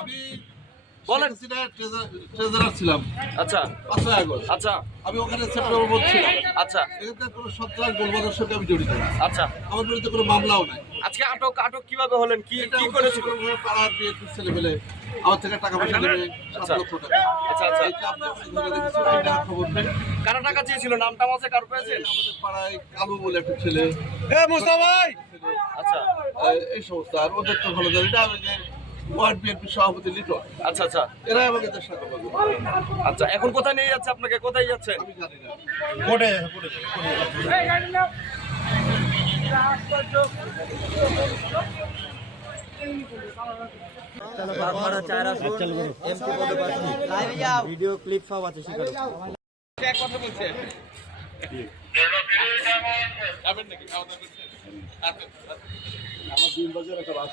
আমি বলেন। ট্রেজারার ছিলাম। আচ্ছা 5ই আগস্ট। আচ্ছা আমি ওখানে সেপ্টেম্বর বলছিলাম। আচ্ছা এখানকার কোনো সন্ত্রাস গোলবাদের সঙ্গে আমি জড়িত না। আচ্ছা। আমার বিরুদ্ধে কোনো মামলাও নাই। আজকে আটক কিভাবে হলেন? কি এটা কি করেছিল? পাড়ার বিএনপির ছেলেমেলে আমার থেকে টাকা পয়সা নেবে 7 লক্ষ টাকা। আচ্ছা আচ্ছা। এই চাপ দিয়ে আমাকে ধরে রেখেছিল, এই টাকার খবর নেই। কারা টাকা চেয়েছিল? নামটা আছে কার পেয়েছেন? আমাদের পাড়ায় কালু বলে একটা ছেলে, আচ্ছা এই সমস্ত। আর ওদের তো ভালো জানি না, আমি যে ওয়ার্ড বিএনপি সভাপতি লিটন, আচ্ছা আচ্ছা এরা আমাকে দেশ সাথে বলবে। আচ্ছা। এখন কোথায় নিয়ে যাচ্ছে আপনাকে? কোথায় যাচ্ছেন? আমি জানি না। ভিডিও ক্লিপ সব আছে সেখানে কথা বলছে আমার 3 বছর একটা বাস